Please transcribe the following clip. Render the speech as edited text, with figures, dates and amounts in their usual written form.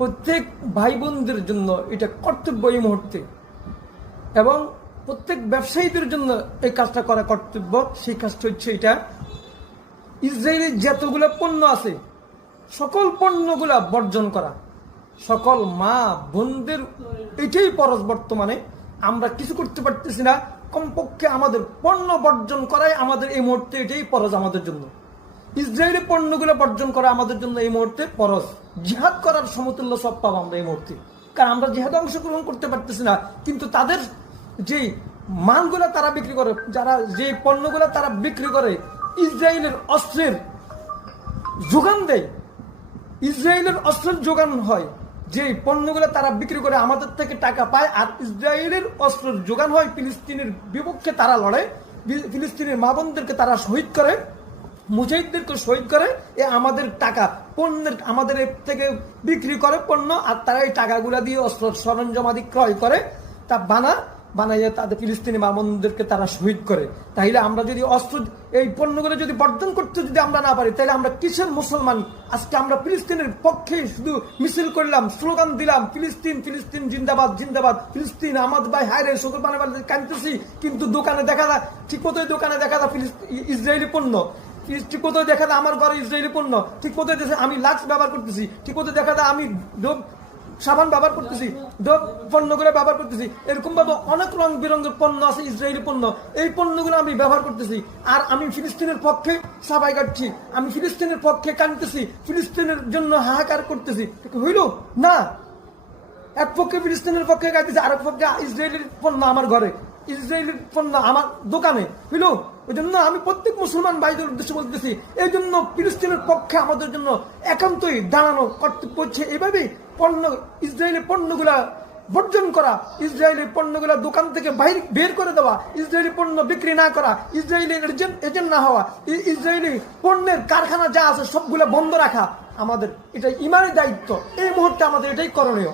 প্রত্যেক ভাই বোনদের জন্য এটা কর্তব্য এই মুহূর্তে, এবং প্রত্যেক ব্যবসায়ীদের জন্য এই কাজটা করা কর্তব্য। সেই কাজটা হচ্ছে এটা, ইসরায়েলের যতগুলো পণ্য আছে সকল পণ্যগুলা বর্জন করা। সকল মা বোনদের এটাই ফরজ। বর্তমানে আমরা কিছু করতে পারতেছি না, কমপক্ষে আমাদের পণ্য বর্জন করাই আমাদের এই মুহূর্তে এটাই ফরজ আমাদের জন্য। ইসরায়েলের পণ্যগুলো বর্জন করা আমাদের জন্য এই মুহূর্তে ফরজ। জিহাদ করার সমতুল্য সব পাবো আমরা এই মুহূর্তে, কারণ আমরা জিহাদে অংশগ্রহণ করতে পারতেছি না, কিন্তু তাদের যে মালগুলা তারা বিক্রি করে, যারা যে পণ্যগুলা তারা বিক্রি করে, ইসরায়েলের অস্ত্রের যোগান দেয়, ইসরায়েলের অস্ত্রের যোগান হয়, যে পণ্যগুলো তারা বিক্রি করে আমাদের থেকে টাকা পায়, আর ইসরায়েলের অস্ত্রের যোগান হয় ফিলিস্তিনের বিপক্ষে তারা লড়ে, ফিলিস্তিনের মা বোনদেরকে তারা শহীদ করে, মুজাহিদদেরকে শহীদ করে, এ আমাদের টাকা পণ্যের আমাদের থেকে বিক্রি করে পণ্য, আর তারা এই টাকাগুলা দিয়ে অস্ত্র সরঞ্জামাদি ক্রয় করে, তা বানাইয়া তাদের ফিলিস্তিনি মা বোনদেরকে তারা শহীদ করে। তাইলে আমরা যদি অস্ত্র এই পণ্যগুলো যদি বর্জন করতে যদি আমরা না পারি, তাহলে আমরা কিসের মুসলমান? আজকে আমরা ফিলিস্তিনের পক্ষে শুধু মিছিল করলাম, স্লোগান দিলাম, ফিলিস্তিন ফিলিস্তিন জিন্দাবাদ জিন্দাবাদ, ফিলিস্তিন আমাদের ভাই, হায় রে সকল মানে কাঁদতেছি, কিন্তু দোকানে দেখা যায় ঠিক মতোই, দোকানে দেখা যায় ইসরায়েলি পণ্য, ঠিক মতো দেখা যায় আমার ঘরে ইসরায়েলি পণ্য, ঠিক মতো আমি লাক্স ব্যবহার করতেছি, ঠিক মতো দেখা যায় আমি সাবান ব্যবহার করতেছি, পণ্যগুলো ব্যবহার করতেছি। এরকম ভাবে অনেক রং বেরঙের পণ্য আছে ইসরায়েলি পণ্য, এই পণ্যগুলো আমি ব্যবহার করতেছি। আর আমি ফিলিস্তিনের পক্ষে সাবাই কাটছি, আমি ফিলিস্তিনের পক্ষে কাঁদতেছি, ফিলিস্তিনের জন্য হাহাকার করতেছি, হইল না? এক পক্ষে ফিলিস্তিনের পক্ষে কাঁদতেছি, আর এক পক্ষে ইসরায়েলের পণ্য আমার ঘরে, ইসরায়েলের পণ্য আমার দোকানে, হইল? ওই জন্য আমি প্রত্যেক মুসলমান ভাইদের উদ্দেশ্যে বলতেছি, এই জন্য ফিলিস্তিনের পক্ষে আমাদের জন্য একান্তই দাঁড়ানো কর্তব্য হচ্ছে এভাবেই পণ্য, ইসরায়েলের পণ্যগুলা বর্জন করা, ইসরায়েলের পণ্যগুলা দোকান থেকে বের করে দেওয়া, ইসরায়েলি পণ্য বিক্রি না করা, ইসরায়েলের এজেন্ট না হওয়া, ইসরায়েলি পণ্যের কারখানা যা আছে সবগুলা বন্ধ রাখা আমাদের এটা ইমানি দায়িত্ব। এই মুহূর্তে আমাদের এটাই করণীয়।